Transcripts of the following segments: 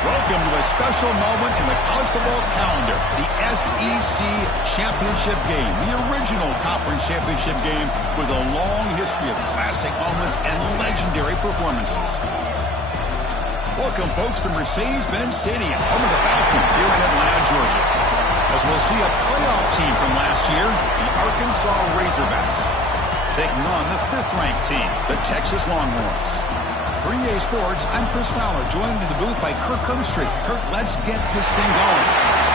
Welcome to a special moment in the college football calendar, the SEC Championship Game, the original conference championship game with a long history of classic moments and legendary performances. Welcome, folks, to Mercedes-Benz Stadium, home of the Falcons here in Atlanta, Georgia, as we'll see a playoff team from last year, the Arkansas Razorbacks, taking on the 5th-ranked team, the Texas Longhorns. For EA Sports, I'm Chris Fowler, joined in the booth by Kirk Herbstreit. Kirk, let's get this thing going.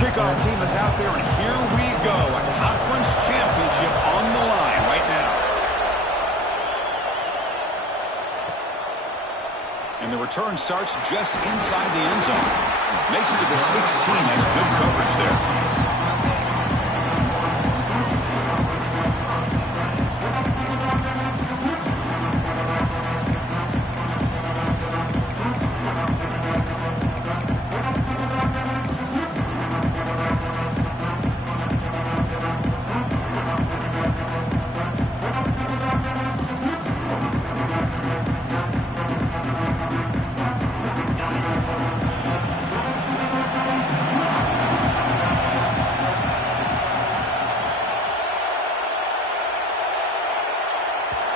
Kickoff team is out there, and here we go. A conference championship on the line right now. And the return starts just inside the end zone. Makes it to the 16. That's good coverage there.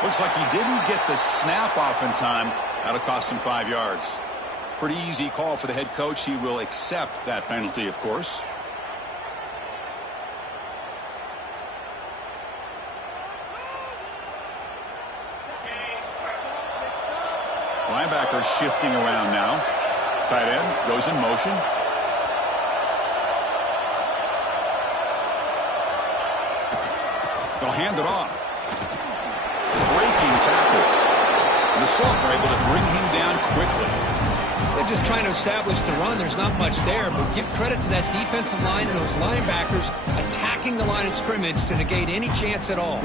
Looks like he didn't get the snap off in time. That'll cost him 5 yards. Pretty easy call for the head coach. He will accept that penalty, of course. Linebacker shifting around now. Tight end goes in motion. They'll hand it off. Breaking tackles. And the Salk were able to bring him down quickly. They're just trying to establish the run. There's not much there, but give credit to that defensive line and those linebackers attacking the line of scrimmage to negate any chance at all.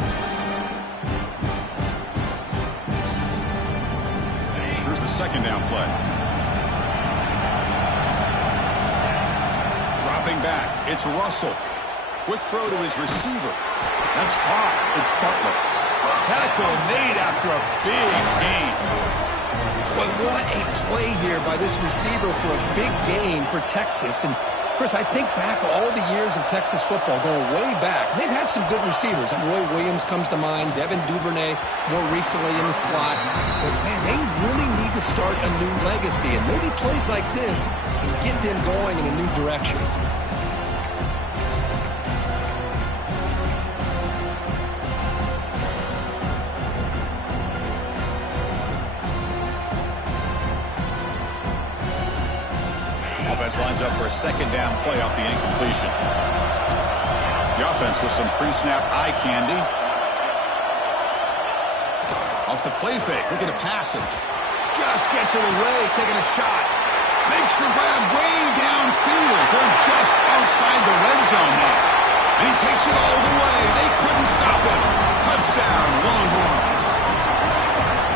Here's the second down play. Dropping back. It's Russell. Quick throw to his receiver. That's caught. It's Butler. Tackle made after a big gain. But what a play here by this receiver for a big gain for Texas. And, Chris, I think back all the years of Texas football, going way back. They've had some good receivers. Roy Williams comes to mind, Devin Duvernay more recently in the slot. But, man, they really need to start a new legacy. And maybe plays like this can get them going in a new direction. Lines up for a second down play off the incompletion. The offense with some pre-snap eye candy. Off the play fake, looking to pass it. Just gets it away, taking a shot. Makes the grab way downfield. They're just outside the red zone now. And he takes it all the way. They couldn't stop him. Touchdown, Longhorns.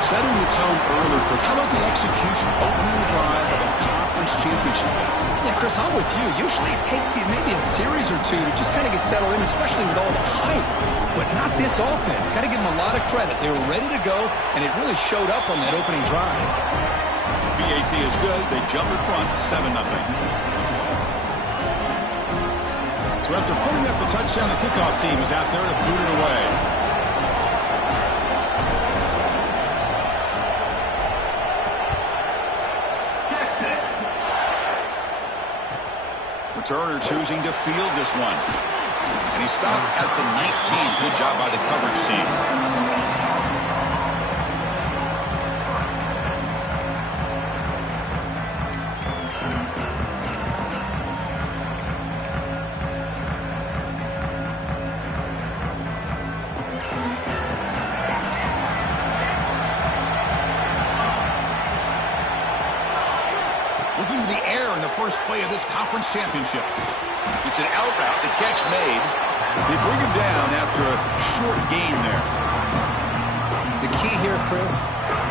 Setting the tone earlier, Kirk. How about the execution? Opening drive of a conference championship game. Yeah, Chris, I'm with you. Usually it takes you maybe a series or two to just kind of get settled in, especially with all the hype. But not this offense. Got to give them a lot of credit. They were ready to go, and it really showed up on that opening drive. BAT is good. They jump in front, 7-0. So after putting up the touchdown, the kickoff team is out there to boot it away. Returner choosing to field this one. And he stopped at the 19. Good job by the coverage team. first play of this conference championship. It's an out route. The catch made. They bring him down after a short gain there. The key here, Chris,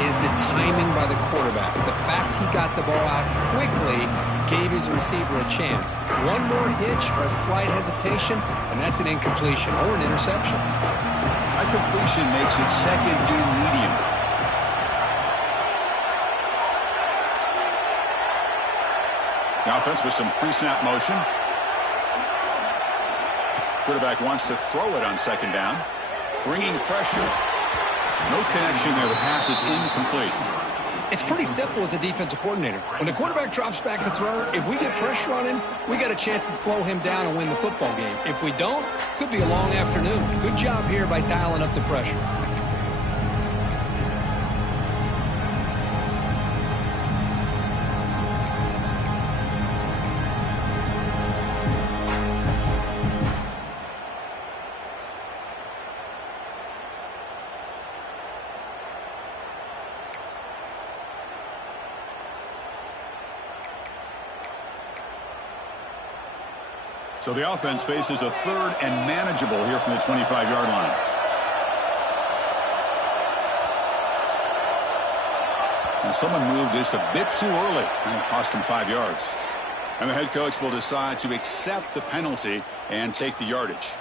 is the timing by the quarterback. The fact he got the ball out quickly gave his receiver a chance. One more hitch or a slight hesitation, and that's an incompletion or an interception. A completion makes it second and medium. The offense with some pre-snap motion. Quarterback wants to throw it on second down. Bringing pressure. No connection there. The pass is incomplete. It's pretty simple as a defensive coordinator. When the quarterback drops back to throw, if we get pressure on him, we got a chance to slow him down and win the football game. If we don't, could be a long afternoon. Good job here by dialing up the pressure. So the offense faces a third and manageable here from the 25-yard line. And someone moved this a bit too early, and it cost him 5 yards. And the head coach will decide to accept the penalty and take the yardage.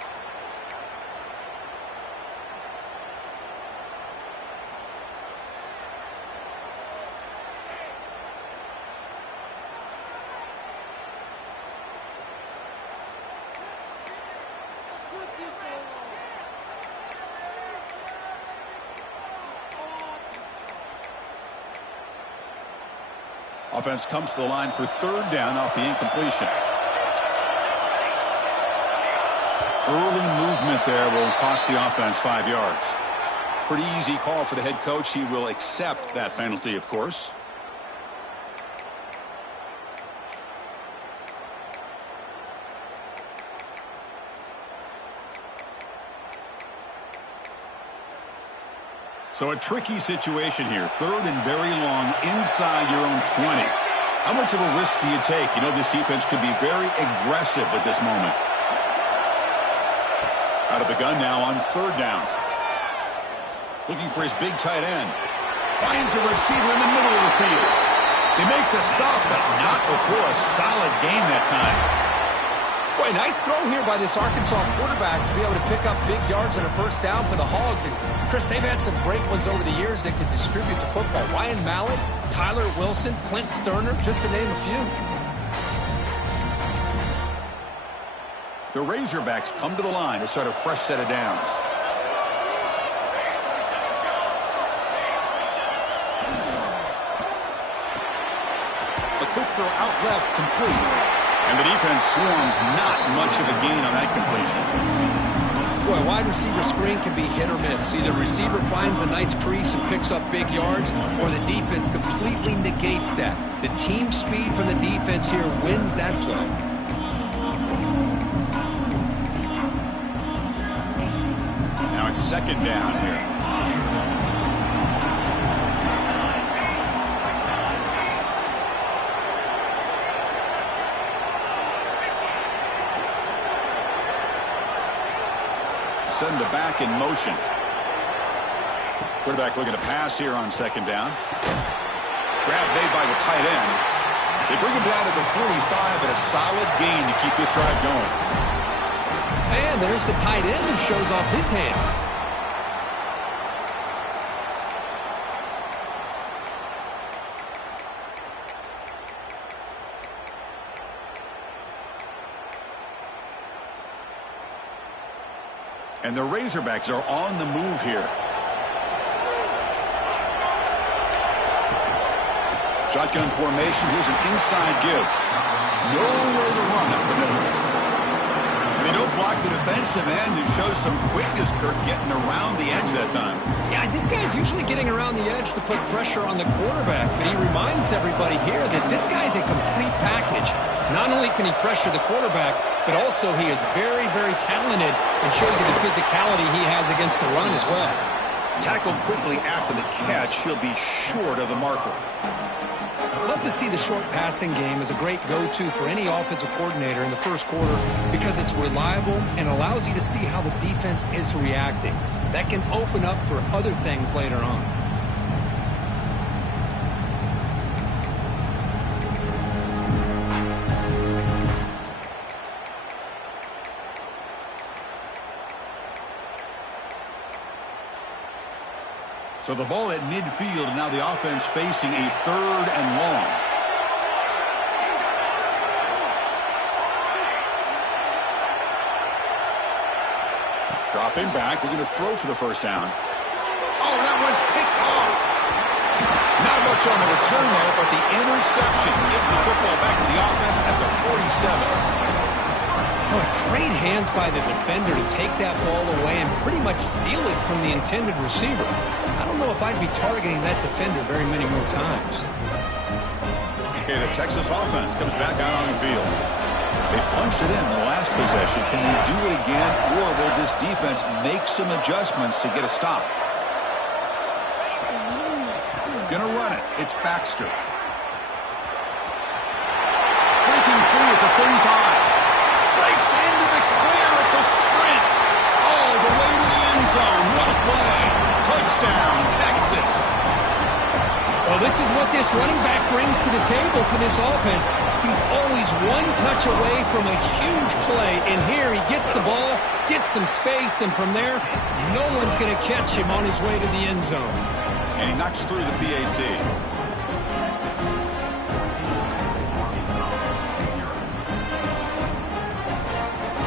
Offense comes to the line for third down off the incompletion. Early movement there will cost the offense 5 yards. Pretty easy call for the head coach. He will accept that penalty, of course. So a tricky situation here. Third and very long inside your own 20. How much of a risk do you take? You know, this defense could be very aggressive at this moment. Out of the gun now on third down. Looking for his big tight end. Finds a receiver in the middle of the field. They make the stop, but not before a solid gain that time. Boy, nice throw here by this Arkansas quarterback to be able to pick up big yards and a first down for the Hogs. And, Chris, they've had some great ones over the years that could distribute the football. Ryan Mallett, Tyler Wilson, Clint Sterner, just to name a few. The Razorbacks come to the line to start a fresh set of downs. A quick throw out left, complete. And the defense swarms, not much of a gain on that completion. Boy, a wide receiver screen can be hit or miss. Either receiver finds a nice crease and picks up big yards, or the defense completely negates that. The team speed from the defense here wins that play. Now it's second down here. Send the back in motion. Quarterback looking to pass here on second down. Grab made by the tight end. They bring him down to the 45, but a solid gain to keep this drive going. And there's the tight end who shows off his hands. And the Razorbacks are on the move here. Shotgun formation. Here's an inside give. Nowhere to run up the middle. And they don't block the defensive end, who shows some quickness, Kirk, getting around the edge that time. Yeah, this guy's usually getting around the edge to put pressure on the quarterback. But he reminds everybody here that this guy's a complete package. Not only can he pressure the quarterback, but also he is very, very talented and shows you the physicality he has against the run as well. Tackled quickly after the catch, he'll be short of the marker. Love to see the short passing game as a great go-to for any offensive coordinator in the first quarter because it's reliable and allows you to see how the defense is reacting. That can open up for other things later on. So the ball at midfield, and now the offense facing a 3rd and long. Dropping back, we're going to throw for the first down. Oh, that one's picked off. Not much on the return there, but the interception gets the football back to the offense at the 47. Oh, great hands by the defender to take that ball away and pretty much steal it from the intended receiver. I don't know if I'd be targeting that defender very many more times. Okay, the Texas offense comes back out on the field. They punched it in the last possession. Can they do it again, or will this defense make some adjustments to get a stop? Gonna run it. It's Baxter. Breaking free at the 35. Breaks into the clear. It's a sprint. All the way to the end zone. What a play. Touchdown, Texas. Well, this is what this running back brings to the table for this offense. He's always one touch away from a huge play. And here he gets the ball, gets some space, and from there, no one's going to catch him on his way to the end zone. And he knocks through the PAT.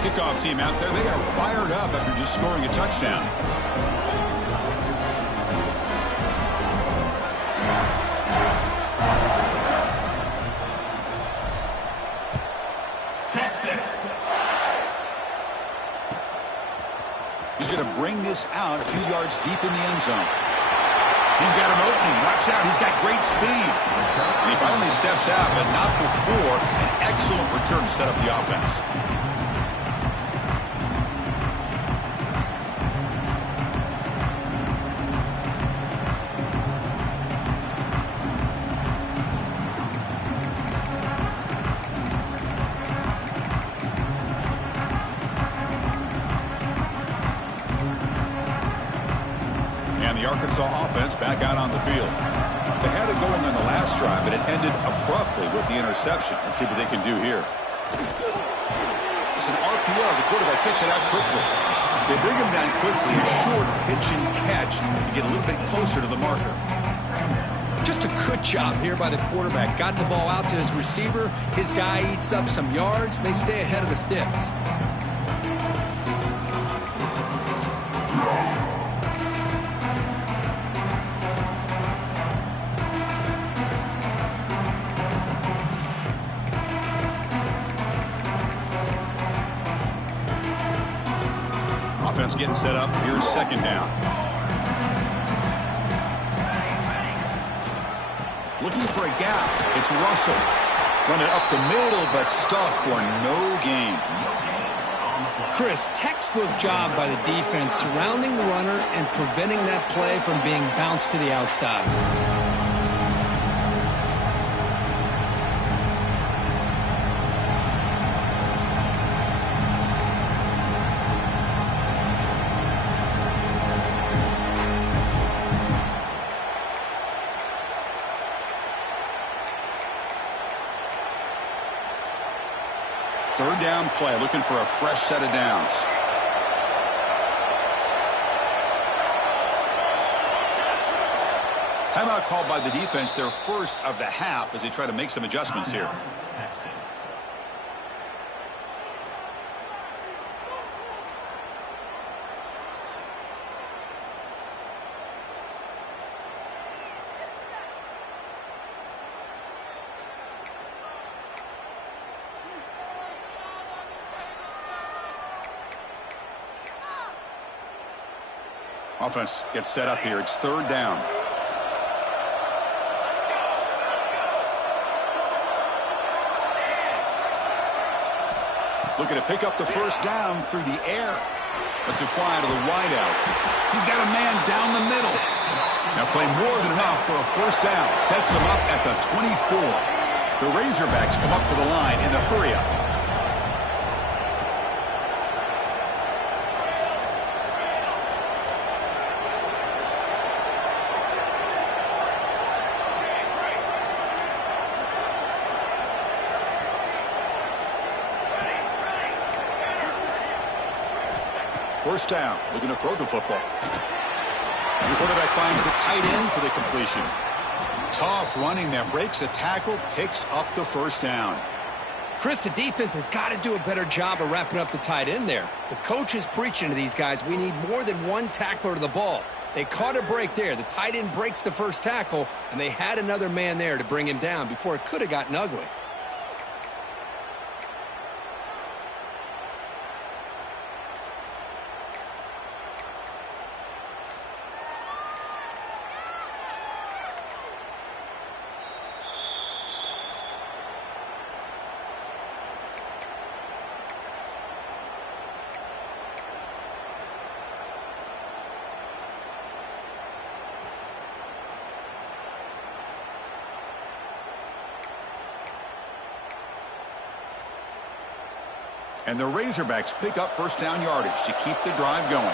Kickoff team out there. They are fired up after just scoring a touchdown. Texas. He's going to bring this out a few yards deep in the end zone. He's got an opening. Watch out. He's got great speed. And he finally steps out, but not before an excellent return to set up the offense. Arkansas offense back out on the field. They had it going on the last drive, but it ended abruptly with the interception. Let's see what they can do here. It's an RPO. The quarterback gets it out quickly. They bring him down quickly. A short pitch and catch to get a little bit closer to the marker. Just a good job here by the quarterback. Got the ball out to his receiver. His guy eats up some yards. They stay ahead of the sticks. Offense getting set up. Here's second down. Looking for a gap. It's Russell. Run it up the middle, but stuffed for no gain. Chris, textbook job by the defense surrounding the runner and preventing that play from being bounced to the outside. Third down play, looking for a fresh set of downs. Timeout called by the defense, their first of the half, as they try to make some adjustments here. Offense gets set up here. It's third down. Looking to pick up the first down through the air. Lets it fly to the wideout. He's got a man down the middle. Now play more than enough for a first down. Sets him up at the 24. The Razorbacks come up to the line in the hurry-up. First down, looking to throw the football. The quarterback finds the tight end for the completion. Tough running there, breaks a tackle, picks up the first down. Chris, the defense has got to do a better job of wrapping up the tight end there. The coach is preaching to these guys, we need more than one tackler to the ball. They caught a break there. The tight end breaks the first tackle, and they had another man there to bring him down before it could have gotten ugly. And the Razorbacks pick up first down yardage to keep the drive going.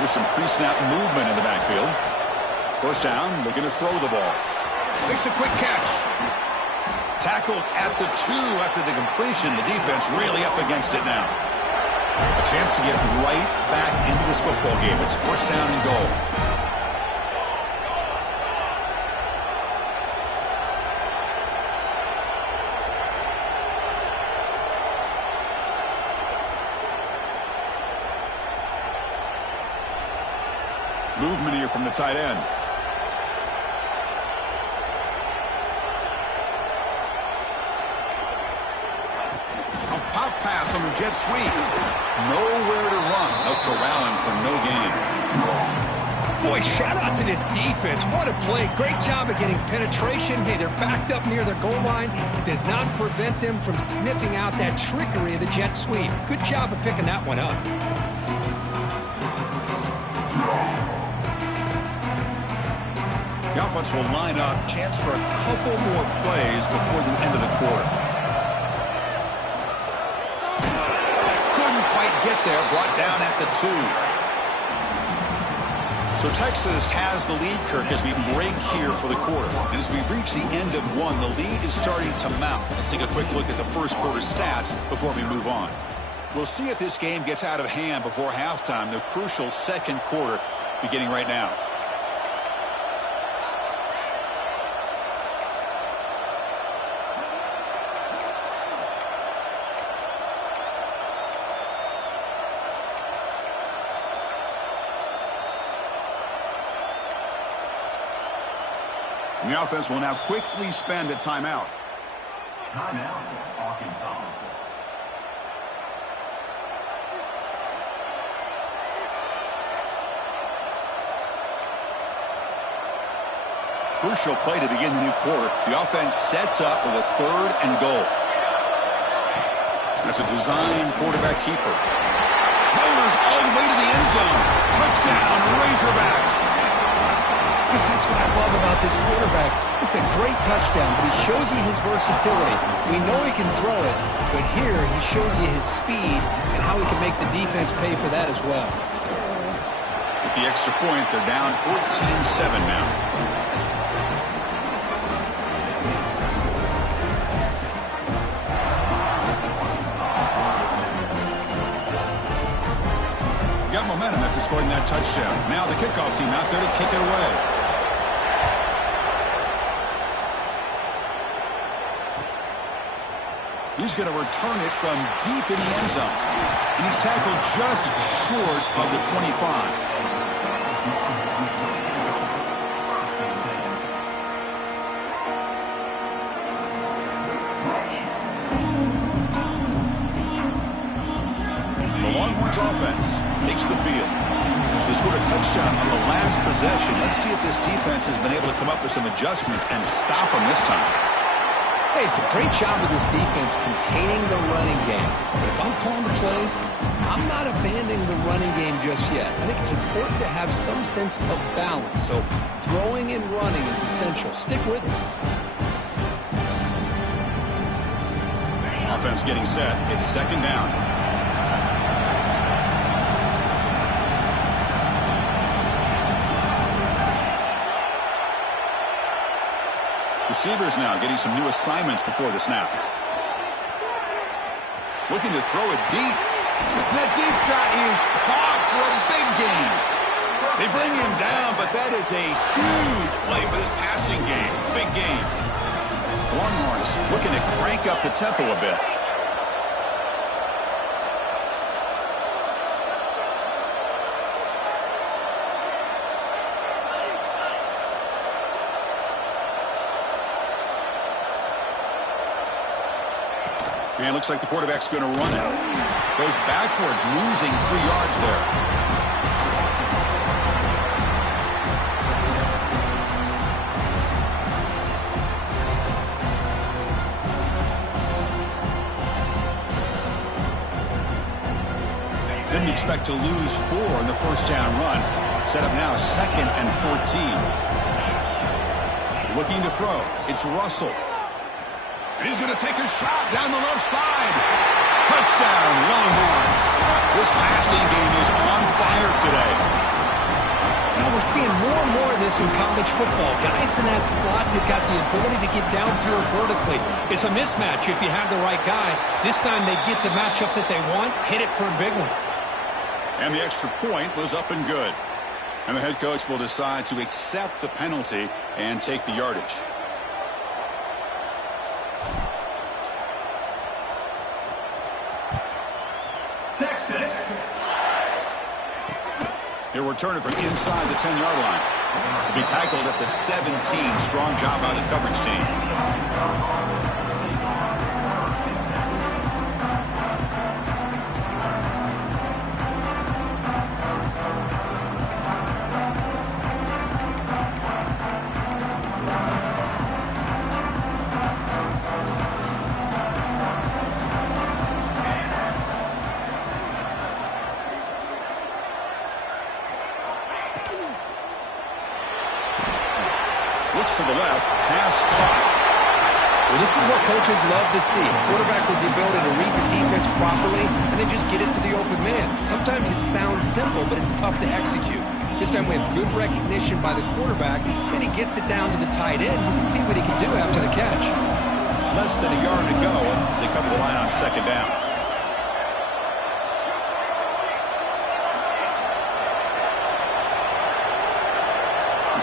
There's some pre-snap movement in the backfield. First down, looking to throw the ball. Makes a quick catch. Tackled at the 2 after the completion. The defense really up against it now. A chance to get right back into this football game. It's first down and goal. Movement here from the tight end. A pop pass on the jet sweep. Nowhere to run. No corralling for no gain. Boy, shout out to this defense. What a play. Great job of getting penetration. Hey, they're backed up near their goal line. It does not prevent them from sniffing out that trickery of the jet sweep. Good job of picking that one up. The offense will line up. Chance for a couple more plays before the end of the quarter. Couldn't quite get there. Brought down at the 2. So Texas has the lead, Kirk, as we break here for the quarter. And as we reach the end of one, the lead is starting to mount. Let's take a quick look at the first quarter stats before we move on. We'll see if this game gets out of hand before halftime. The crucial second quarter beginning right now. The offense will now quickly spend a timeout. Timeout, Arkansas. Crucial play to begin the new quarter. The offense sets up with a 3rd and goal. That's a design quarterback keeper. Rollers all the way to the end zone. Touchdown, Razorbacks. That's what I love about this quarterback. It's a great touchdown, but he shows you his versatility. We know he can throw it, but here he shows you his speed and how he can make the defense pay for that as well. With the extra point, they're down 14-7 now. Got momentum after scoring that touchdown. Now the kickoff team out there to kick it away. He's going to return it from deep in the end zone. And he's tackled just short of the 25. The Longhorns offense takes the field. They scored a touchdown on the last possession. Let's see if this defense has been able to come up with some adjustments and stop them this time. Hey, say, it's a great job of this defense containing the running game. But if I'm calling the plays, I'm not abandoning the running game just yet. I think it's important to have some sense of balance. So throwing and running is essential. Stick with me. Offense getting set. It's second down. Receivers now getting some new assignments before the snap. Looking to throw it deep. That deep shot is caught for a big gain. They bring him down, but that is a huge play for this passing game. Big game. Longhorns looking to crank up the tempo a bit. And looks like the quarterback's going to run it. Goes backwards, losing 3 yards there. Didn't expect to lose 4 in the first down run. Set up now 2nd and 14. Looking to throw. It's Russell. And he's going to take a shot down the left side. Touchdown, Longhorns. This passing game is on fire today. You know, we're seeing more and more of this in college football. Guys in that slot that got the ability to get downfield vertically. It's a mismatch if you have the right guy. This time they get the matchup that they want, hit it for a big one. And the extra point was up and good. And the head coach will decide to accept the penalty and take the yardage. Texas. He'll return it from inside the 10-yard line. He'll be tackled at the 17. Strong job by the coverage team. Looks to the left, pass caught. Well, this is what coaches love to see. A quarterback with the ability to read the defense properly and then just get it to the open man. Sometimes it sounds simple, but it's tough to execute. This time we have good recognition by the quarterback, and he gets it down to the tight end. You can see what he can do after the catch. Less than a yard to go as they cover the line on second down.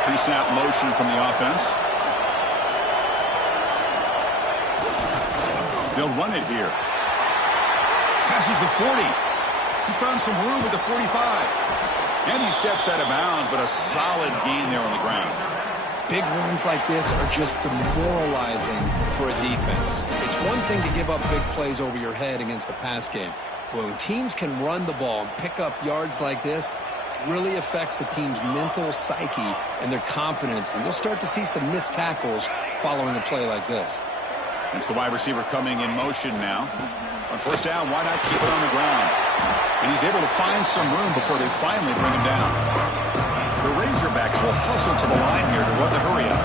Pre-snap motion from the offense. They'll run it here. Passes the 40. He's found some room at the 45. And he steps out of bounds, but a solid gain there on the ground. Big runs like this are just demoralizing for a defense. It's one thing to give up big plays over your head against the pass game. But when teams can run the ball and pick up yards like this, really affects the team's mental psyche and their confidence. And you'll start to see some missed tackles following a play like this. It's the wide receiver coming in motion now. On first down, why not keep it on the ground? And he's able to find some room before they finally bring him down. The Razorbacks will hustle to the line here to run the hurry up.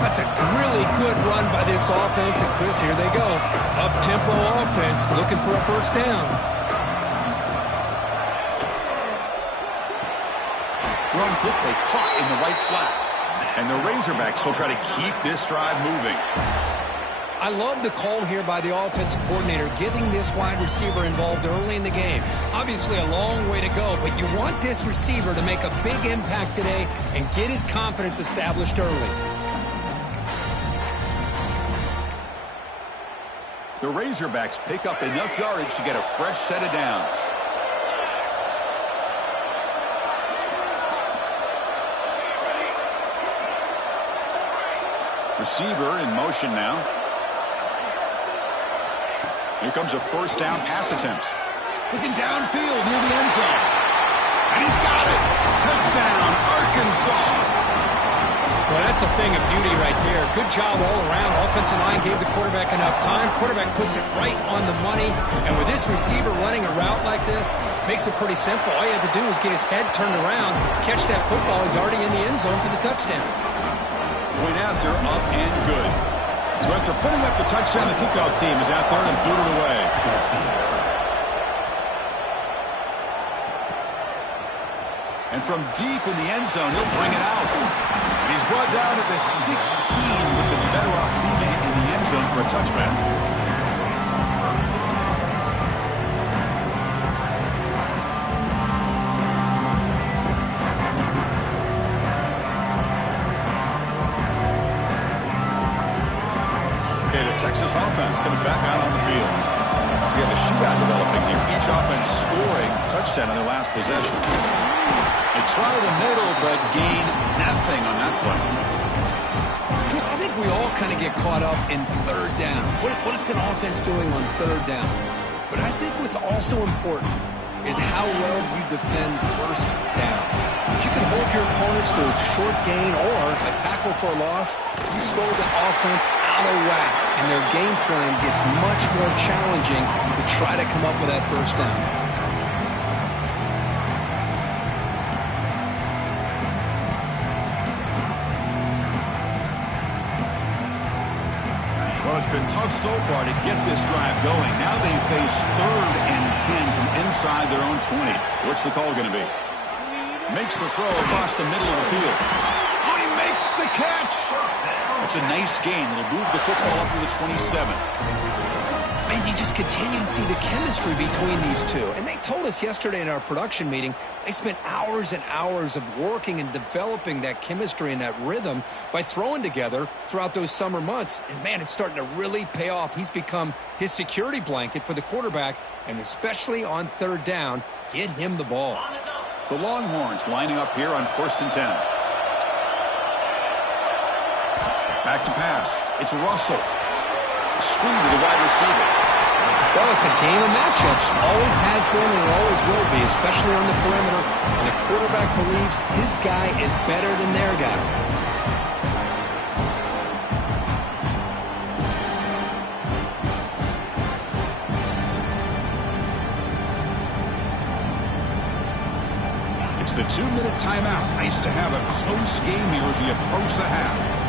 That's a really good run by this offense. And Chris, here they go. Up-tempo offense looking for a first down. Thrown quickly, caught in the right flat. And the Razorbacks will try to keep this drive moving. I love the call here by the offensive coordinator, getting this wide receiver involved early in the game. Obviously a long way to go, but you want this receiver to make a big impact today and get his confidence established early. The Razorbacks pick up enough yardage to get a fresh set of downs. Receiver in motion now. Here comes a first down pass attempt. Looking downfield near the end zone. And he's got it. Touchdown, Arkansas. Well, that's a thing of beauty right there. Good job all around. Offensive line gave the quarterback enough time. Quarterback puts it right on the money. And with this receiver running a route like this, makes it pretty simple. All you have to do is get his head turned around, catch that football. He's already in the end zone for the touchdown. Point after, up and good. So after putting up the touchdown, the kickoff team is out there and booted away. And from deep in the end zone, he'll bring it out. And he's brought down at the 16, with the better off leaving it in the end zone for a touchback. Okay, the Texas offense comes back out on the field. We have a shootout developing here. Each offense scoring a touchdown on their last possession. They try the middle, but gain nothing on that play. Chris, I think we all kind of get caught up in third down. What's an offense doing on third down? But I think what's also important is how well you defend first down. If you can hold your opponents to a short gain or a tackle for a loss, you throw the offense out of whack, and their game plan gets much more challenging to try to come up with that first down. Well, it's been tough so far to get this drive going. Now they face 3rd and 10 from inside their own 20. What's the call going to be? Makes the throw across the middle of the field. Oh, he makes the catch. It's a nice gain. It'll move the football up to the 27. Man, you just continue to see the chemistry between these two. And they told us yesterday in our production meeting, they spent hours and hours of working and developing that chemistry and that rhythm by throwing together throughout those summer months. And, man, it's starting to really pay off. He's become his security blanket for the quarterback, and especially on third down, get him the ball. The Longhorns lining up here on 1st and 10. Back to pass. It's Russell. Screen to the wide receiver. Well, it's a game of matchups. Always has been and always will be, especially on the perimeter. And the quarterback believes his guy is better than their guy. It's the 2-minute timeout. Nice to have a close game here as we approach the half.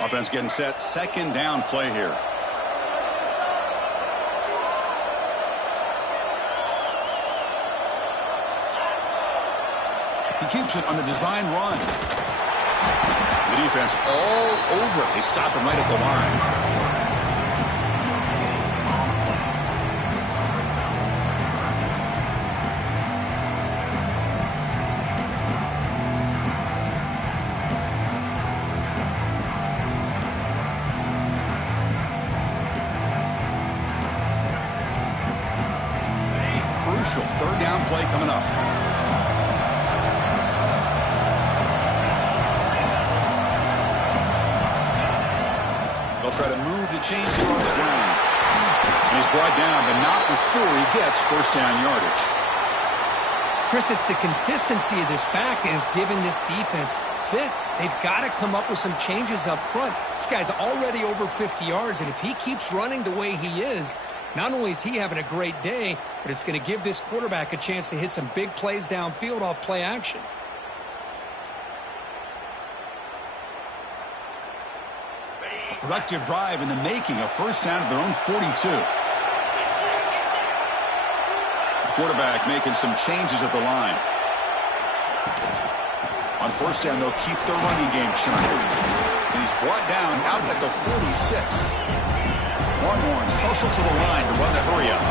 Offense getting set. 2nd down play here. He keeps it on the design run. The defense all over it. They stop him right at the line. Crucial 3rd down play coming up. They'll try to move the chains here on the ground. And he's brought down, but not before he gets 1st down yardage. Chris, it's the consistency of this back is giving this defense fits. They've got to come up with some changes up front. This guy's already over 50 yards, and if he keeps running the way he is, not only is he having a great day, but it's going to give this quarterback a chance to hit some big plays downfield off play action. A productive drive in the making, a 1st down at their own 42. The quarterback making some changes at the line. On 1st down, they'll keep their running game churning. And he's brought down out at the 46. Longhorns hustle to the line to run the hurry up.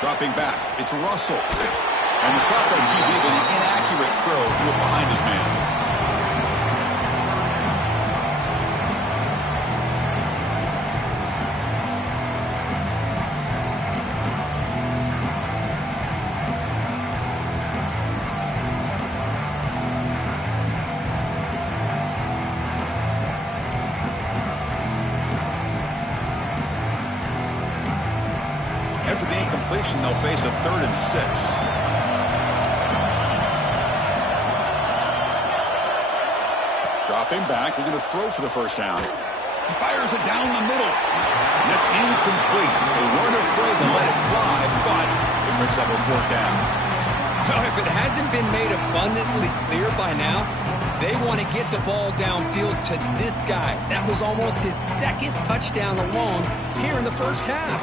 Dropping back, it's Russell. And the sophomore QB with an inaccurate throw threw it behind his man. After the incompletion, they'll face a 3rd and 6. Dropping back, they're going to throw for the first down. He fires it down the middle. And it's incomplete. They weren't afraid to let it fly, but it brings up a 4th down. Well, if it hasn't been made abundantly clear by now, they want to get the ball downfield to this guy. That was almost his 2nd touchdown alone here in the first half.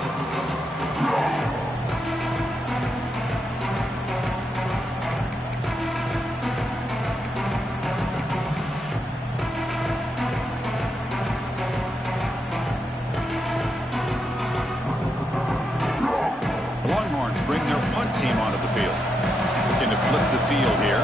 The Longhorns bring their punt team onto the field. Looking to flip the field here.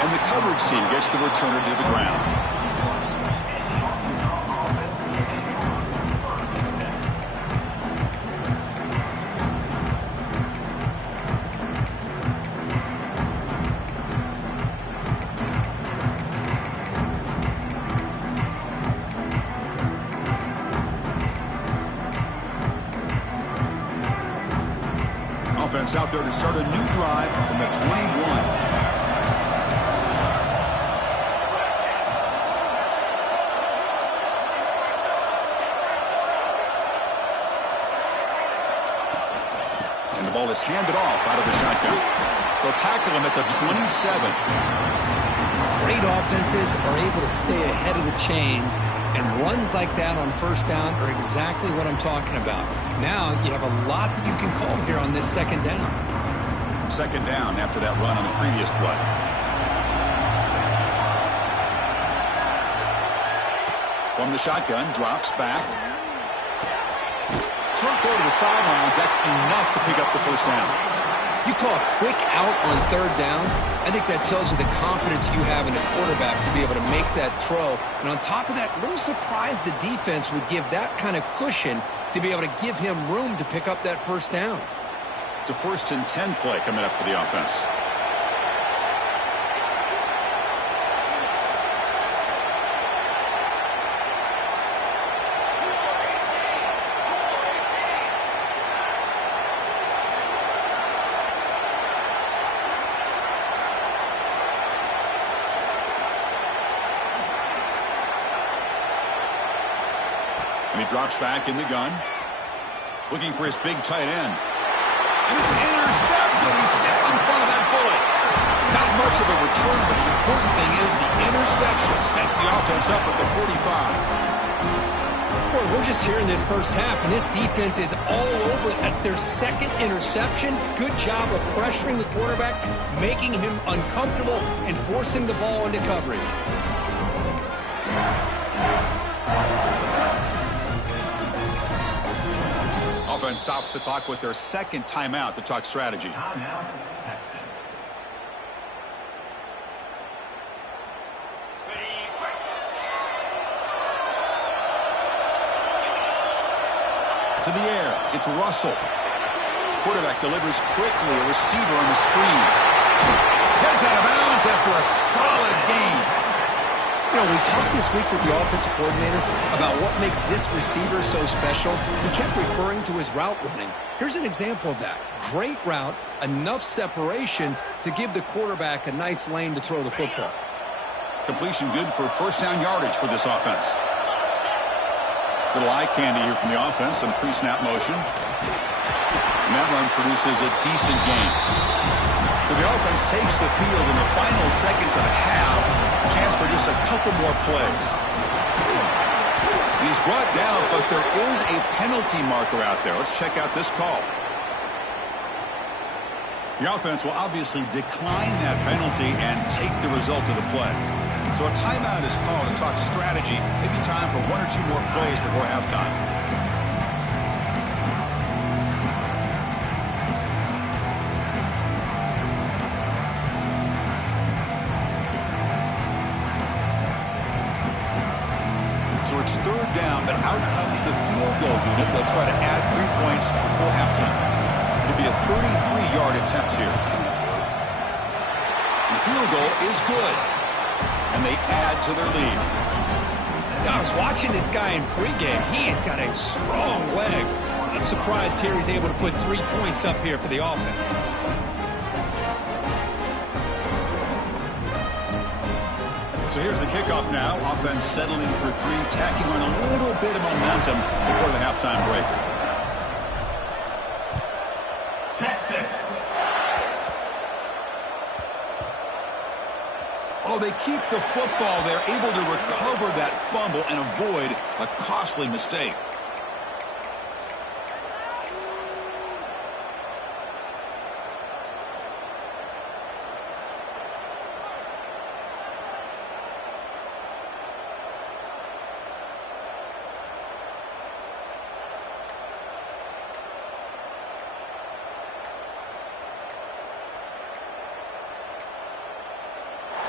And the coverage team gets the returner to the ground. Offense out there to start a new drive from the 21. And the ball is handed off out of the shotgun. They'll tackle him at the 27. Great offenses are able to stay ahead of the chains, and runs like that on first down are exactly what I'm talking about. Now you have a lot that you can call here on this 2nd down. 2nd down after that run on the previous play. From the shotgun, drops back. Short throw to the sidelines. That's enough to pick up the first down. You call a quick out on 3rd down. I think that tells you the confidence you have in the quarterback to be able to make that throw. And on top of that, a little surprised the defense would give that kind of cushion to be able to give him room to pick up that first down. It's a 1st and 10 play coming up for the offense. And he drops back in the gun, looking for his big tight end. And it's intercepted. He stepped in front of that bullet. Not much of a return, but the important thing is the interception sets the offense up at the 45. Boy, we're just here in this first half, and this defense is all over. That's their 2nd interception. Good job of pressuring the quarterback, making him uncomfortable, and forcing the ball into coverage. Offense stops the clock with their 2nd timeout to talk strategy. Timeout, Texas. To the air, it's Russell. Quarterback delivers quickly, a receiver on the screen. Heads out of bounds after a solid gain. You know, we talked this week with the offensive coordinator about what makes this receiver so special. He kept referring to his route running. Here's an example of that. Great route, enough separation to give the quarterback a nice lane to throw the football. Completion good for 1st down yardage for this offense. Little eye candy here from the offense, some pre-snap motion. And that run produces a decent gain. So the offense takes the field in the final seconds of the half. Chance for just a couple more plays. He's brought down, but there is a penalty marker out there. Let's check out this call. The offense will obviously decline that penalty and take the result of the play. So a timeout is called to talk strategy. Maybe time for one or two more plays before halftime. So it's third down, but out comes the field goal unit. They'll try to add 3 points before halftime. It'll be a 33-yard attempt here. The field goal is good, and they add to their lead. I was watching this guy in pregame. He has got a strong leg. I'm surprised here he's able to put 3 points up here for the offense. So here's the kickoff now. Offense settling for 3, tacking on a little bit of momentum before the halftime break. Texas. Oh, they keep the football. They're able to recover that fumble and avoid a costly mistake.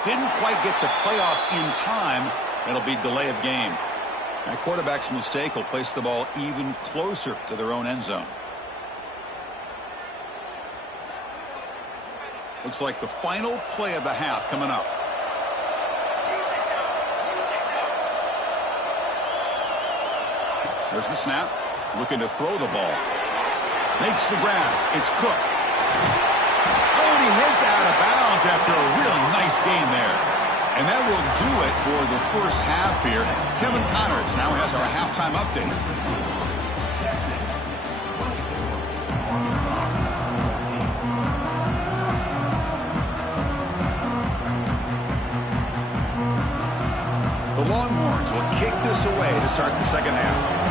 Didn't quite get the playoff in time. It'll be delay of game. That quarterback's mistake will place the ball even closer to their own end zone. Looks like the final play of the half coming up. There's the snap. Looking to throw the ball. Makes the grab. It's Cook. Oh, and he heads out of bounds after a really nice game there. And that will do it for the first half here. Kevin Connors now has our halftime update. The Longhorns will kick this away to start the second half.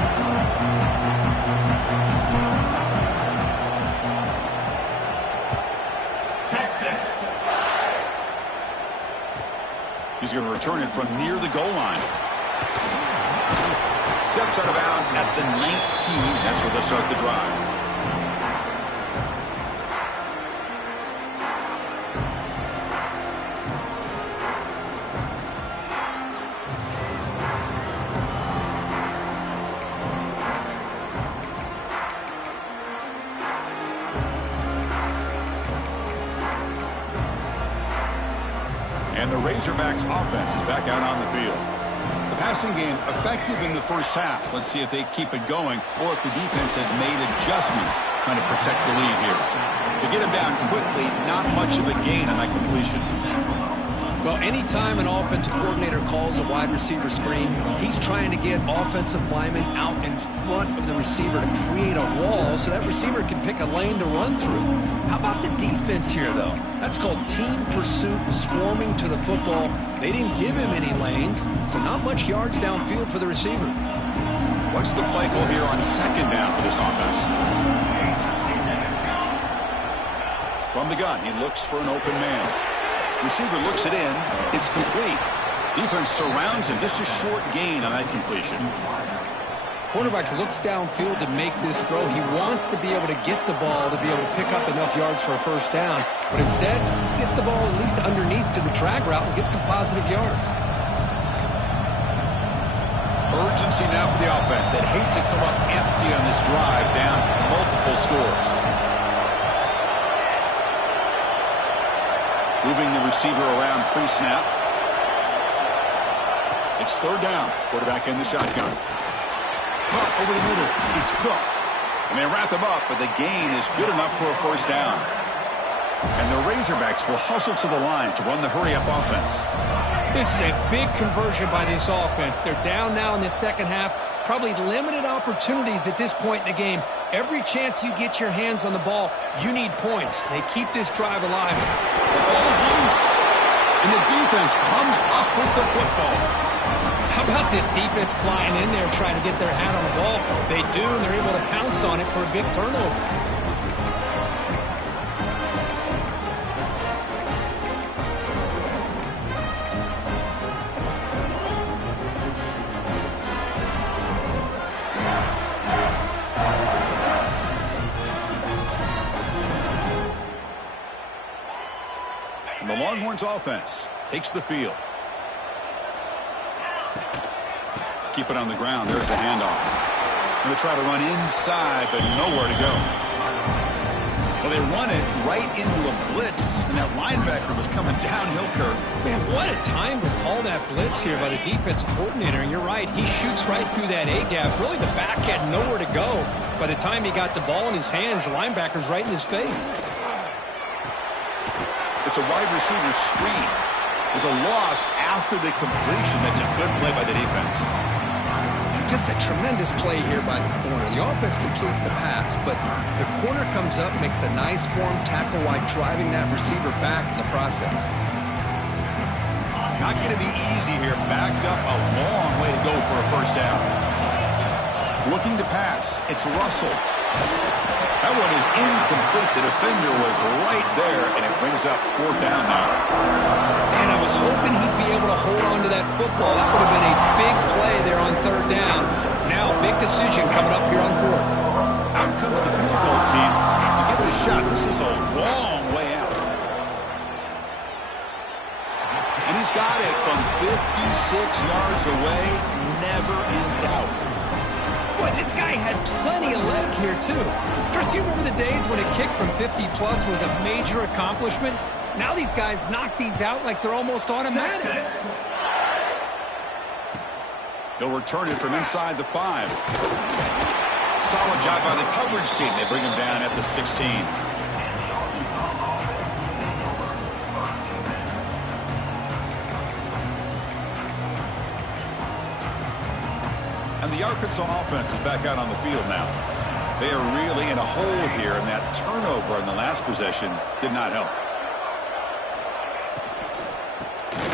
He's going to return it from near the goal line. Steps out of bounds at the 19. That's where they'll start the drive. And the Razorbacks offense is back out on the field. The passing game effective in the first half. Let's see if they keep it going or if the defense has made adjustments trying to protect the lead here. To get him down quickly, not much of a gain on that completion. Well, anytime an offensive coordinator calls a wide receiver screen, he's trying to get offensive linemen out in front of the receiver to create a wall so that receiver can pick a lane to run through. How about the defense here, though? That's called team pursuit, swarming to the football. They didn't give him any lanes, so not much yards downfield for the receiver. What's the play call here on second down for this offense? From the gun, he looks for an open man. Receiver looks it in. It's complete. Defense surrounds him. Just a short gain on that completion. Quarterback looks downfield to make this throw. He wants to be able to get the ball to be able to pick up enough yards for a first down. But instead, he gets the ball at least underneath to the drag route and gets some positive yards. Urgency now for the offense. They'd hate to come up empty on this drive, down multiple scores. Moving the receiver around pre-snap. It's third down. Quarterback in the shotgun. Caught over the middle. It's Cook. And they wrap him up, but the gain is good enough for a first down. And the Razorbacks will hustle to the line to run the hurry-up offense. This is a big conversion by this offense. They're down now in the second half. Probably limited opportunities at this point in the game. Every chance you get your hands on the ball, you need points. They keep this drive alive. The ball is loose, and the defense comes up with the football. How about this defense flying in there trying to get their hand on the ball? They do, and they're able to pounce on it for a big turnover. Longhorns offense takes the field. Keep it on the ground. There's the handoff. Going to try to run inside, but nowhere to go. Well, they run it right into a blitz, and that linebacker was coming downhill curve. Man, what a time to call that blitz here by the defensive coordinator. And you're right, he shoots right through that A-gap. Really, the back had nowhere to go. By the time he got the ball in his hands, the linebacker's right in his face. It's a wide receiver screen. There's a loss after the completion. That's a good play by the defense. Just a tremendous play here by the corner. The offense completes the pass, but the corner comes up, makes a nice form tackle while driving that receiver back in the process. Not going to be easy here. Backed up a long way to go for a first down. Looking to pass. It's Russell. That one is incomplete. The defender was right there, and it brings up fourth down now. And I was hoping he'd be able to hold on to that football. That would have been a big play there on third down. Now, big decision coming up here on fourth. Out comes the field goal team to give it a shot. This is a long way out. And he's got it from 56 yards away. Never in doubt. Boy, this guy had plenty of leg here, too. Chris, you remember the days when a kick from 50-plus was a major accomplishment? Now these guys knock these out like they're almost automatic. He'll return it from inside the 5. Solid job by the coverage team. They bring him down at the 16. And the Arkansas offense is back out on the field now. They are really in a hole here, and that turnover in the last possession did not help.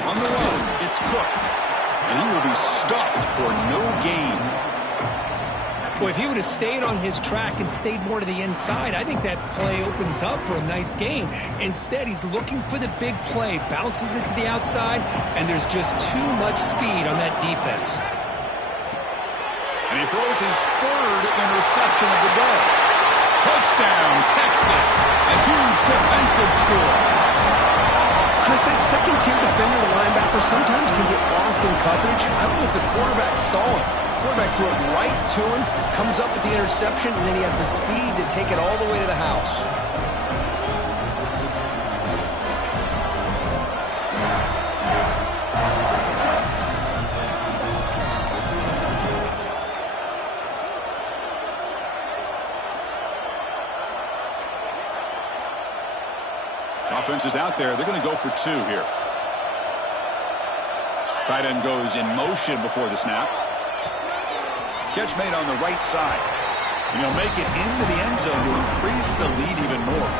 On the run, it's Cook. And he will be stuffed for no gain. Well, if he would have stayed on his track and stayed more to the inside, I think that play opens up for a nice gain. Instead, he's looking for the big play, bounces it to the outside, and there's just too much speed on that defense. And he throws his third interception of the day. Touchdown, Texas. A huge defensive score. Chris, that second-tier defender, the linebacker, sometimes can get lost in coverage. I don't know if the quarterback saw him. The quarterback threw it right to him, comes up with the interception, and then he has the speed to take it all the way to the house. Offense is out there. They're going to go for 2 here. Tight end goes in motion before the snap. Catch made on the right side. And he'll make it into the end zone to increase the lead even more.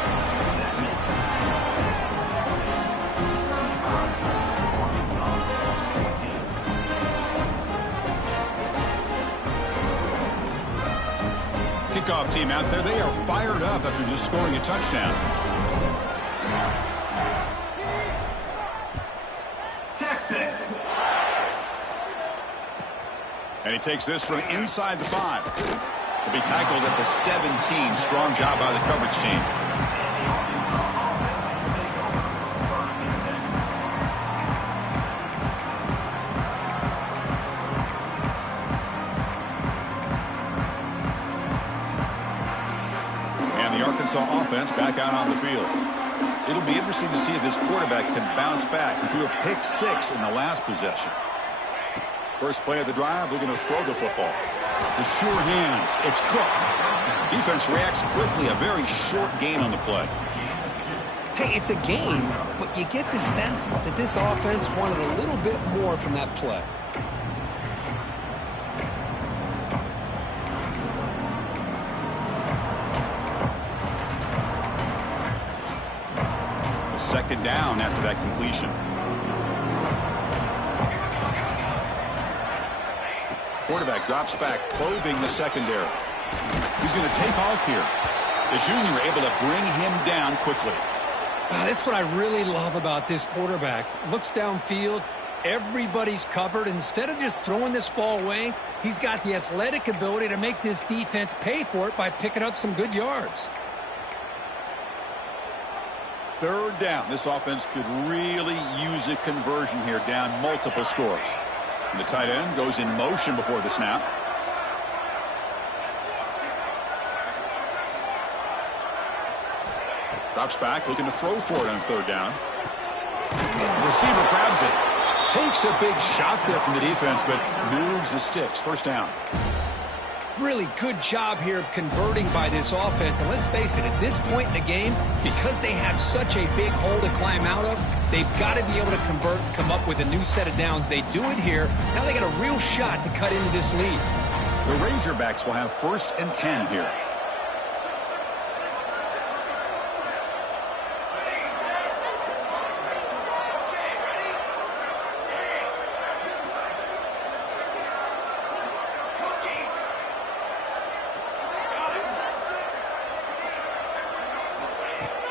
Kickoff team out there. They are fired up after just scoring a touchdown. Texas. And he takes this from inside the 5. He'll be tackled at the 17. Strong job by the coverage team. And the Arkansas offense back out on the field. It'll be interesting to see if this quarterback can bounce back. He threw a pick 6 in the last possession. First play of the drive, they're going to throw the football. The sure hands, it's Cook. Defense reacts quickly, a very short gain on the play. Hey, it's a game, but you get the sense that this offense wanted a little bit more from that play. Second down after that completion. Quarterback drops back, probing the secondary. He's going to take off here. The junior able to bring him down quickly. That's what I really love about this quarterback. Looks downfield. Everybody's covered. Instead of just throwing this ball away, he's got the athletic ability to make this defense pay for it by picking up some good yards. Third down. This offense could really use a conversion here, down multiple scores. And the tight end goes in motion before the snap. Drops back, looking to throw for it on third down. Receiver grabs it. Takes a big shot there from the defense, but moves the sticks. First down. Really good job here of converting by this offense. And let's face it, at this point in the game, because they have such a big hole to climb out of, they've got to be able to convert and come up with a new set of downs. They do it here. Now they got a real shot to cut into this lead. The Razorbacks will have 1st and 10 here.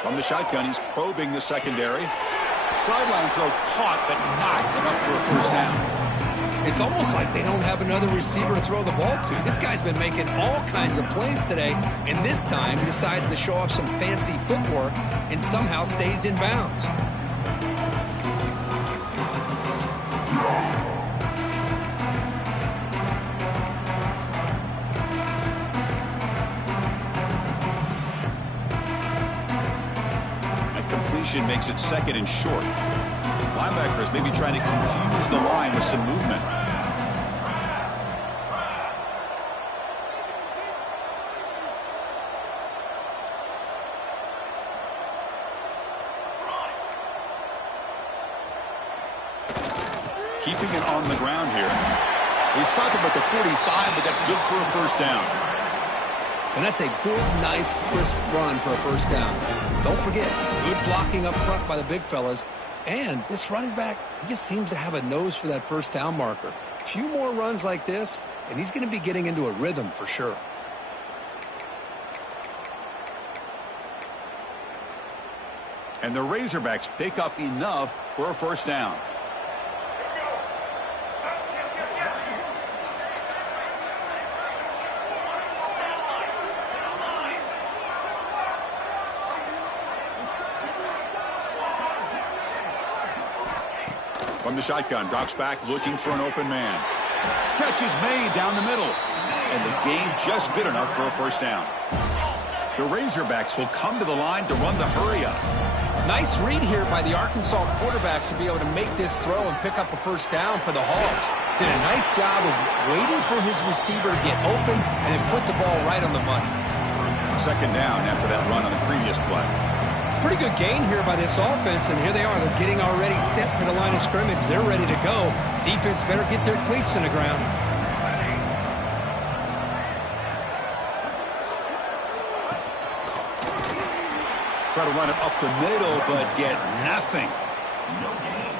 From the shotgun, he's probing the secondary. Sideline throw caught, but not enough for a first down. It's almost like they don't have another receiver to throw the ball to. This guy's been making all kinds of plays today, and this time decides to show off some fancy footwork and somehow stays in bounds. Makes it 2nd and short. Linebackers maybe trying to confuse the line with some movement. Keeping it on the ground here. They stop him at the 45, but that's good for a first down. And that's a good, nice, crisp run for a first down. Don't forget, good blocking up front by the big fellas. And this running back, he just seems to have a nose for that first down marker. A few more runs like this, and he's going to be getting into a rhythm for sure. And the Razorbacks pick up enough for a first down. From the shotgun, drops back, looking for an open man. Catch is made down the middle. And the game just good enough for a first down. The Razorbacks will come to the line to run the hurry-up. Nice read here by the Arkansas quarterback to be able to make this throw and pick up a first down for the Hogs. Did a nice job of waiting for his receiver to get open and then put the ball right on the money. 2nd down after that run on the previous play. Pretty good gain here by this offense, and here they are. They're getting already set to the line of scrimmage. They're ready to go. Defense better get their cleats in the ground. Try to run it up the middle, but get nothing.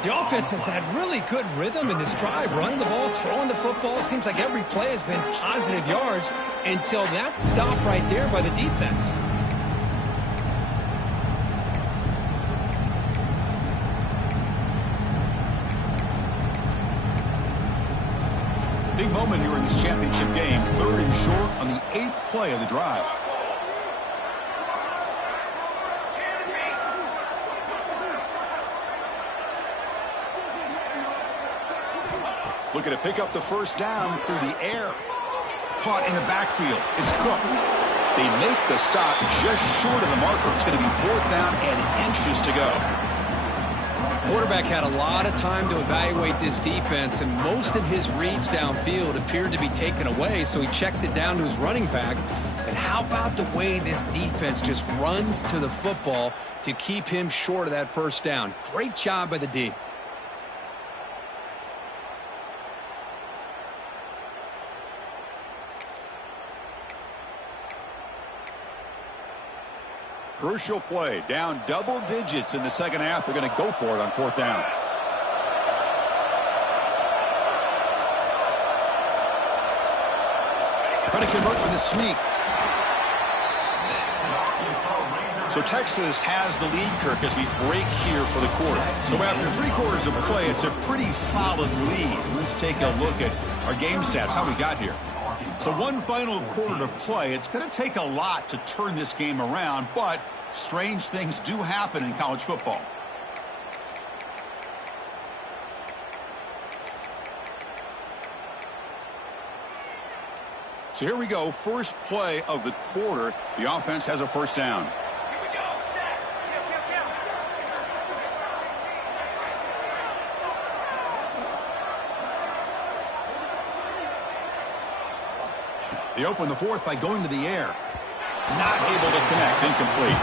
The offense has had really good rhythm in this drive, running the ball, throwing the football. It seems like every play has been positive yards until that stop right there by the defense. Big moment here in this championship game. 3rd and short on the 8th play of the drive. Looking to pick up the first down through the air. Caught in the backfield. It's Cook. They make the stop just short of the marker. It's going to be 4th down and inches to go. Quarterback had a lot of time to evaluate this defense, and most of his reads downfield appeared to be taken away, so he checks it down to his running back. And how about the way this defense just runs to the football to keep him short of that first down? Great job by the D. Crucial play, down double digits in the 2nd half. They're going to go for it on 4th down. Trying to convert with a sweep. So Texas has the lead, Kirk, as we break here for the quarter. So after 3 quarters of play, it's a pretty solid lead. Let's take a look at our game stats, how we got here. So one final quarter to play. It's going to take a lot to turn this game around, but strange things do happen in college football. So here we go, first play of the quarter. The offense has a first down. Here we go. Set. Kill. They open the fourth by going to the air. Not able to connect, incomplete.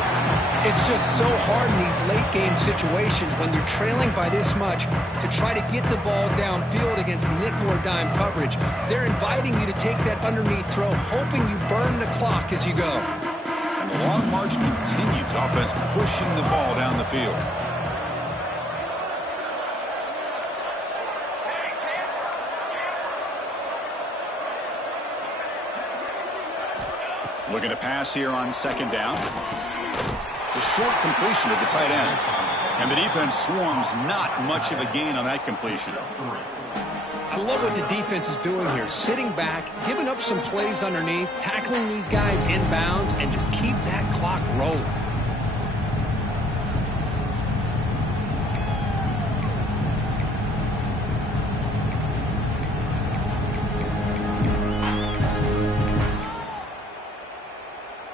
It's just so hard in these late-game situations when you're trailing by this much to try to get the ball downfield against nickel or dime coverage. They're inviting you to take that underneath throw, hoping you burn the clock as you go. And the long march continues. Offense pushing the ball down the field. Looking to pass here on second down. The short completion to the tight end. And the defense swarms, not much of a gain on that completion. I love what the defense is doing here. Sitting back, giving up some plays underneath, tackling these guys inbounds, and just keep that clock rolling.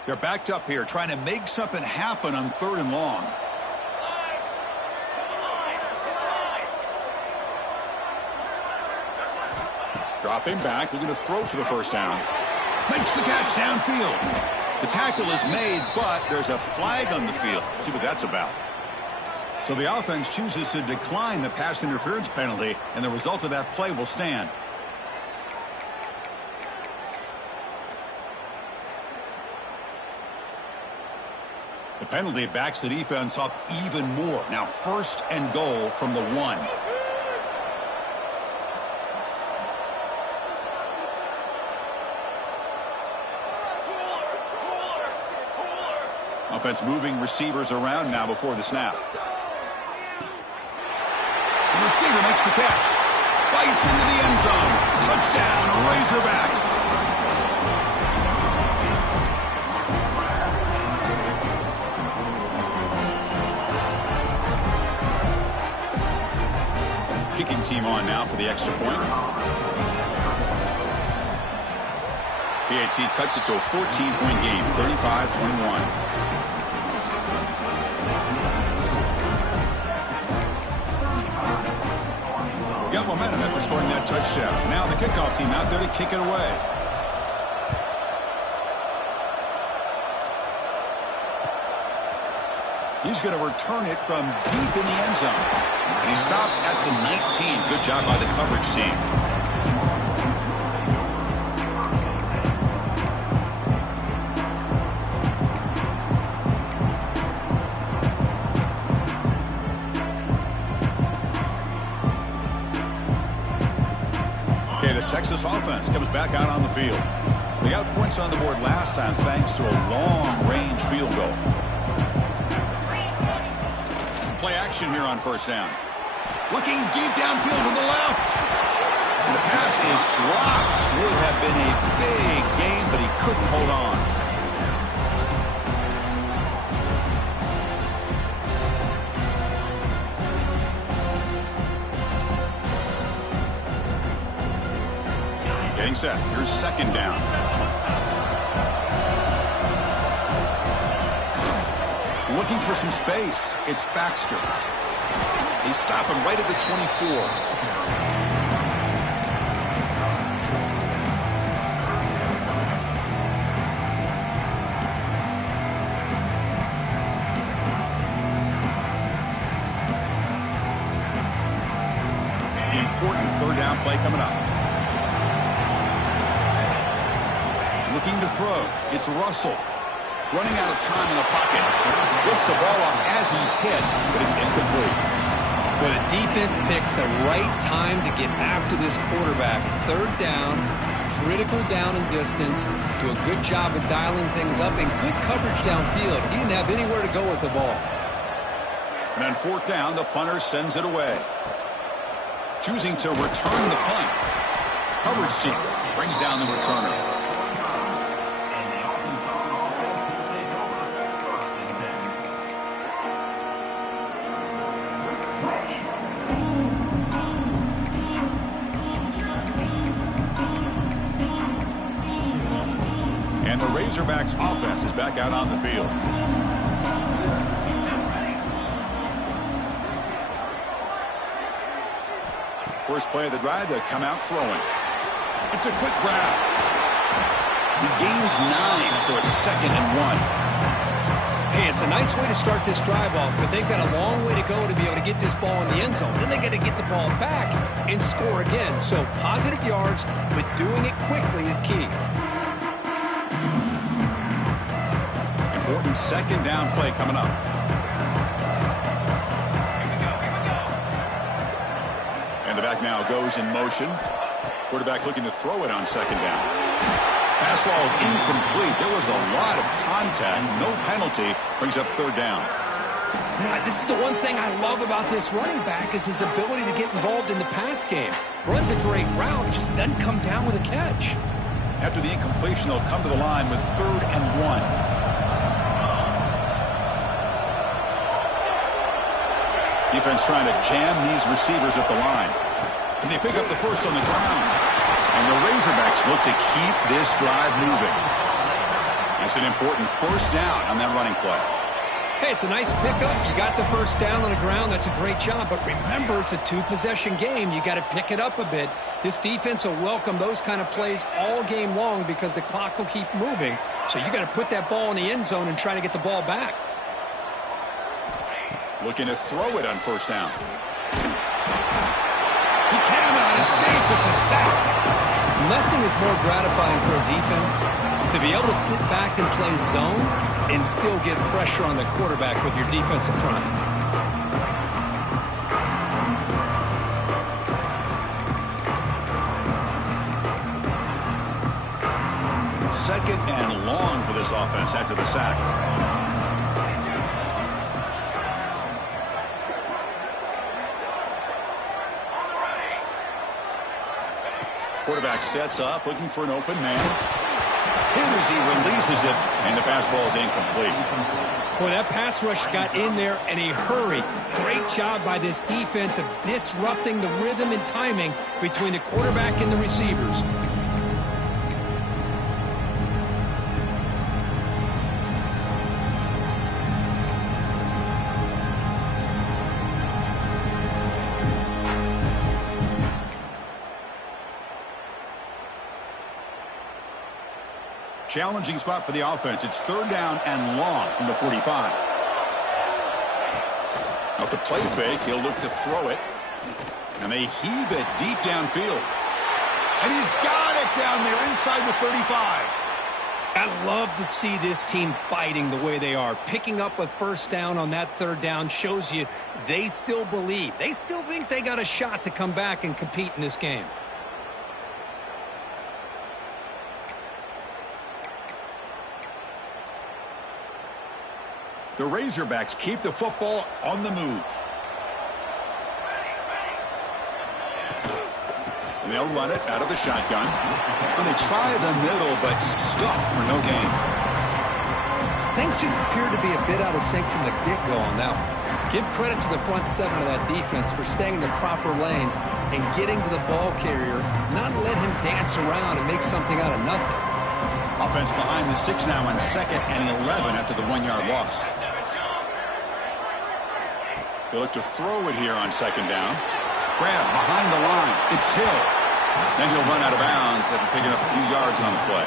They're backed up here, trying to make something happen on third and long. Dropping back, looking to throw for the first down. Makes the catch downfield. The tackle is made, but there's a flag on the field. Let's see what that's about. So the offense chooses to decline the pass interference penalty, and the result of that play will stand. The penalty backs the defense up even more. Now first and goal from the 1. Offense moving receivers around now before the snap. The receiver makes the catch. Bites into the end zone. Touchdown, Razorbacks. Kicking team on now for the extra point. PAT cuts it to a 14-point game, 35-21. Got momentum after scoring that touchdown. Now the kickoff team out there to kick it away. He's going to return it from deep in the end zone. And he stopped at the 19. Good job by the coverage team. Okay, the Texas offense comes back out on the field. They got points on the board last time thanks to a long-range field goal. Play action here on first down. Looking deep downfield to the left. And the pass is dropped. Would have been a big gain, but he couldn't hold on. Getting set. Here's second down. Looking for some space. It's Baxter. They stop him right at the 24. Important third down play coming up. Looking to throw. It's Russell. Running out of time in the pocket. Gets the ball off as he's hit, but it's incomplete. But the defense picks the right time to get after this quarterback. Third down, critical down and distance. Do a good job of dialing things up and good coverage downfield. He didn't have anywhere to go with the ball. And on fourth down, the punter sends it away. Choosing to return the punt. Coverage team brings down the returner. And the Razorbacks offense is back out on the field. First play of the drive, they come out throwing. It's a quick grab. He gains 9, so it's 2nd and 1. Hey, it's a nice way to start this drive off, but they've got a long way to go to be able to get this ball in the end zone. Then they got to get the ball back and score again. So positive yards, but doing it quickly is key. Important 2nd down play coming up. And the back now goes in motion. Quarterback looking to throw it on 2nd down. Pass ball is incomplete. There was a lot of contact. No penalty. Brings up 3rd down. You know, this is the one thing I love about this running back is his ability to get involved in the pass game. Runs a great route, just doesn't come down with a catch. After the incompletion, they'll come to the line with 3rd and 1. Defense trying to jam these receivers at the line. Can they pick up the first on the ground? And the Razorbacks look to keep this drive moving. That's an important 1st down on that running play. Hey, it's a nice pickup. You got the 1st down on the ground. That's a great job. But remember, it's a 2-possession game. You got to pick it up a bit. This defense will welcome those kind of plays all game long because the clock will keep moving. So you got to put that ball in the end zone and try to get the ball back. Looking to throw it on 1st down. He cannot escape. It's a sack. Nothing is more gratifying for a defense to be able to sit back and play zone and still get pressure on the quarterback with your defensive front. Second and long for this offense after the sack. Quarterback sets up, looking for an open man. Hit as he releases it, and the pass ball is incomplete. Boy, that pass rush got in there in a hurry. Great job by this defense of disrupting the rhythm and timing between the quarterback and the receivers. Challenging spot for the offense. It's 3rd down and long from the 45. Off the play fake, he'll look to throw it. And they heave it deep downfield. And he's got it down there inside the 35. I love to see this team fighting the way they are. Picking up a 1st down on that 3rd down shows you they still believe. They still think they got a shot to come back and compete in this game. The Razorbacks keep the football on the move. And they'll run it out of the shotgun. And they try the middle, but stuck for no gain. Things just appear to be a bit out of sync from the get-go on that one. Give credit to the front 7 of that defense for staying in the proper lanes and getting to the ball carrier, not let him dance around and make something out of nothing. Offense behind the 6 now on 2nd and 11 after the 1-yard loss. They look to throw it here on 2nd down. Grab behind the line. It's Hill. Then he'll run out of bounds after picking up a few yards on the play.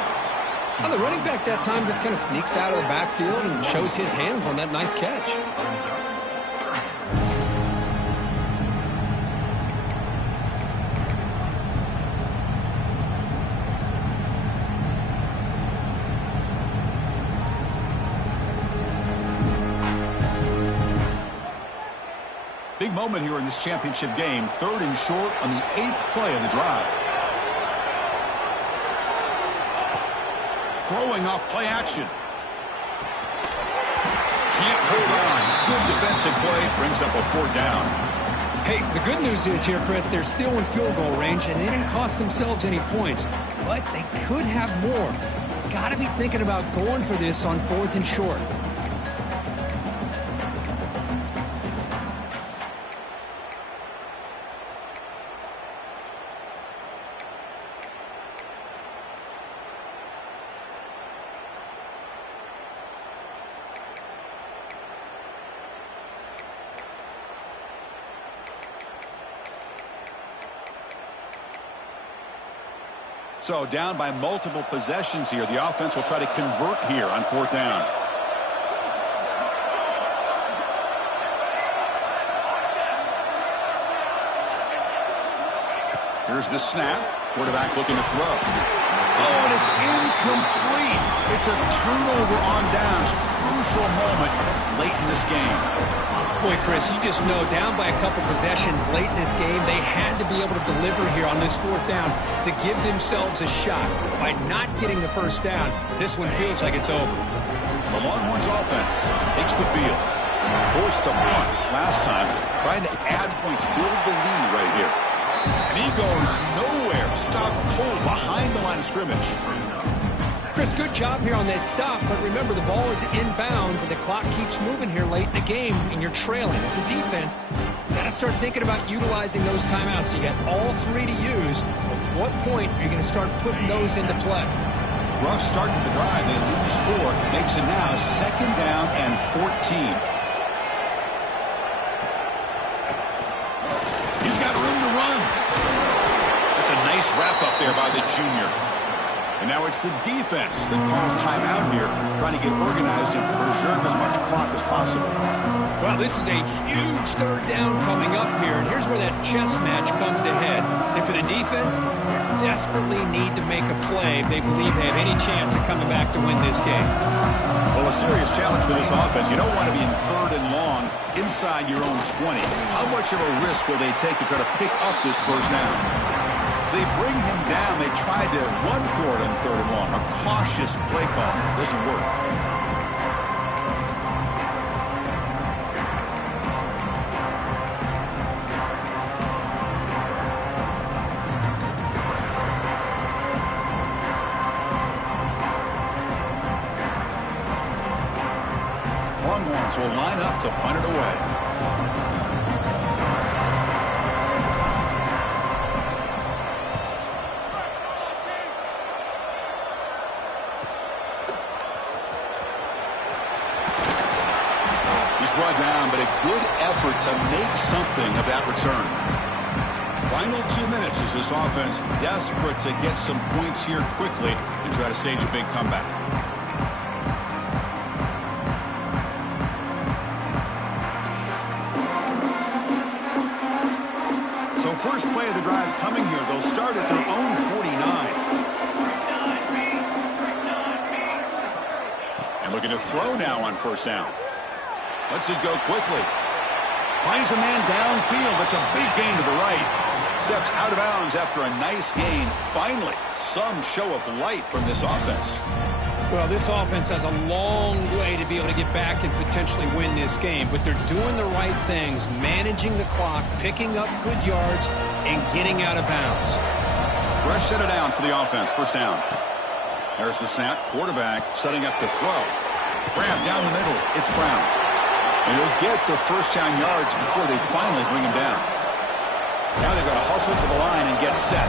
Well, the running back that time just kind of sneaks out of the backfield and shows his hands on that nice catch. Big moment here in this championship game. 3rd and short on the 8th play of the drive. Throwing off play action. Can't hold on. Good defensive play. Brings up a 4th down. Hey, the good news is here, Chris, they're still in field goal range, and they didn't cost themselves any points. But they could have more. Got to be thinking about going for this on 4th and short. So down by multiple possessions here. The offense will try to convert here on 4th down. Here's the snap. Quarterback looking to throw. Oh, and it's incomplete. It's a turnover on downs. Crucial moment late in this game. Boy, Chris, you just know down by a couple possessions late in this game, they had to be able to deliver here on this 4th down to give themselves a shot. By not getting the first down, this one feels like it's over. The Longhorns offense takes the field. Forced to punt last time, trying to add points, build the lead right here. And he goes nowhere. Stopped cold behind the line of scrimmage. Chris, good job here on that stop, but remember the ball is inbounds and the clock keeps moving here late in the game and you're trailing. As a defense, you got to start thinking about utilizing those timeouts. You got all 3 to use. At what point are you going to start putting those into play? Rough start to the drive. They lose 4. Makes it now 2nd down and 14. He's got room to run. That's a nice wrap up there by the junior. And now it's the defense that calls timeout here, trying to get organized and preserve as much clock as possible. Well, this is a huge 3rd down coming up here, and here's where that chess match comes to head. And for the defense, they desperately need to make a play if they believe they have any chance of coming back to win this game. Well, a serious challenge for this offense. You don't want to be in 3rd and long inside your own 20. How much of a risk will they take to try to pick up this 1st down? They bring him down. They tried to run for it on 3rd and long. A cautious play call. Doesn't work. Longhorns will line up to punt it away. Brought down, but a good effort to make something of that return. Final 2 minutes as this offense desperate to get some points here quickly and try to stage a big comeback. So first play of the drive coming here. They'll start at their own 49. And looking to throw now on 1st down. Lets it go quickly. Finds a man downfield. That's a big gain to the right. Steps out of bounds after a nice gain. Finally, some show of life from this offense. Well, this offense has a long way to be able to get back and potentially win this game, but they're doing the right things, managing the clock, picking up good yards, and getting out of bounds. Fresh set of downs for the offense. 1st down. There's the snap. Quarterback setting up to throw. Grab down the middle. It's Brown. And he'll get the 1st down yards before they finally bring him down. Now they've got to hustle to the line and get set.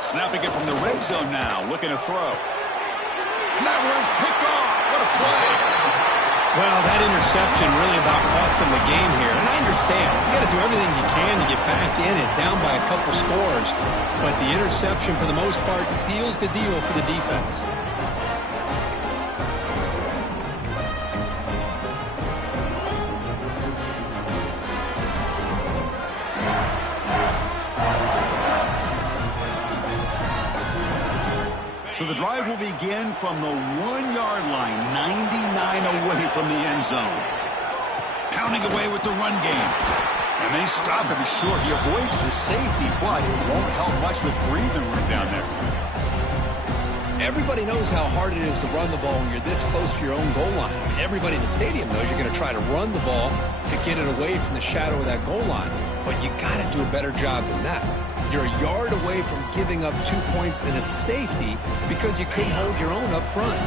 Snapping it from the red zone now, looking to throw. And that one's picked off. What a play. Well, that interception really about cost them the game here. And I understand. You got to do everything you can to get back in it, down by a couple scores. But the interception, for the most part, seals the deal for the defense. So the drive will begin from the 1-yard line, 99 away from the end zone. Pounding away with the run game. And they stop him short. He avoids the safety, but it won't help much with breathing room down there. Everybody knows how hard it is to run the ball when you're this close to your own goal line. I mean, everybody in the stadium knows you're going to try to run the ball to get it away from the shadow of that goal line. But you got to do a better job than that. You're a yard away from giving up 2 points and a safety because you couldn't hold your own up front.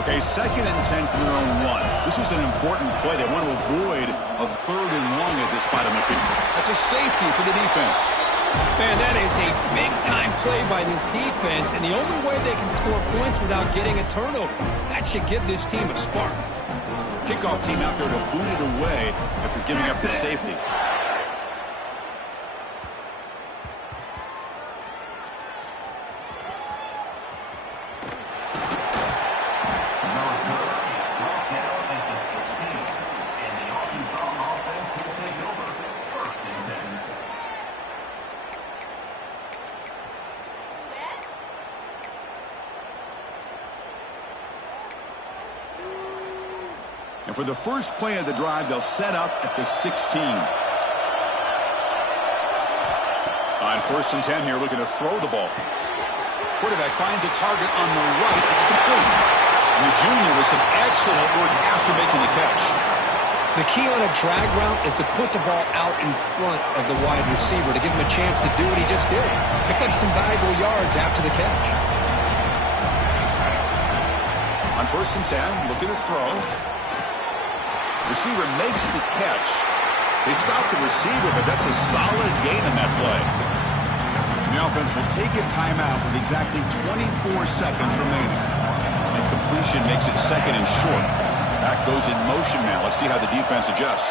Okay, 2nd and 10 from their own 1. This was an important play. They want to avoid a 3rd and long at this spot on the field. That's a safety for the defense. Man, that is a big-time play by this defense, and the only way they can score points without getting a turnover. That should give this team a spark. Kickoff team out there to boot it away after giving up the safety. And for the first play of the drive, they'll set up at the 16. On 1st and 10 here, looking to throw the ball. Quarterback finds a target on the right. It's complete. And the junior with some excellent work after making the catch. The key on a drag route is to put the ball out in front of the wide receiver to give him a chance to do what he just did. Pick up some valuable yards after the catch. On 1st and 10, looking to throw. Receiver makes the catch. They stop the receiver, but that's a solid gain on that play. The offense will take a timeout with exactly 24 seconds remaining. And completion makes it 2nd and short. Back goes in motion now. Let's see how the defense adjusts.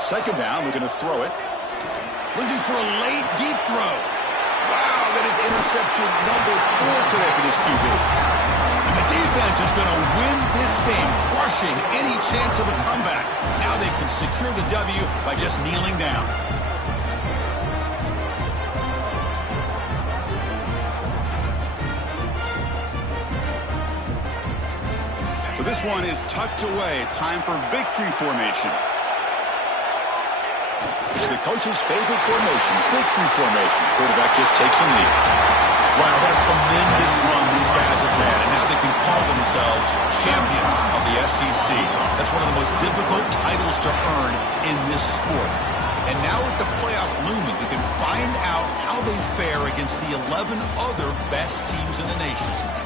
2nd down, we're going to throw it. Looking for a late, deep throw. Wow, that is interception number 4 today for this QB. And the defense is going to win this game, crushing any chance of a comeback. Now they can secure the W by just kneeling down. So this one is tucked away. Time for victory formation. It's the coach's favorite formation, victory formation. Quarterback just takes a knee. Wow, what a tremendous run these guys have had, and now they can call themselves champions of the SEC. That's one of the most difficult titles to earn in this sport. And now with the playoff looming, we can find out how they fare against the 11 other best teams in the nation.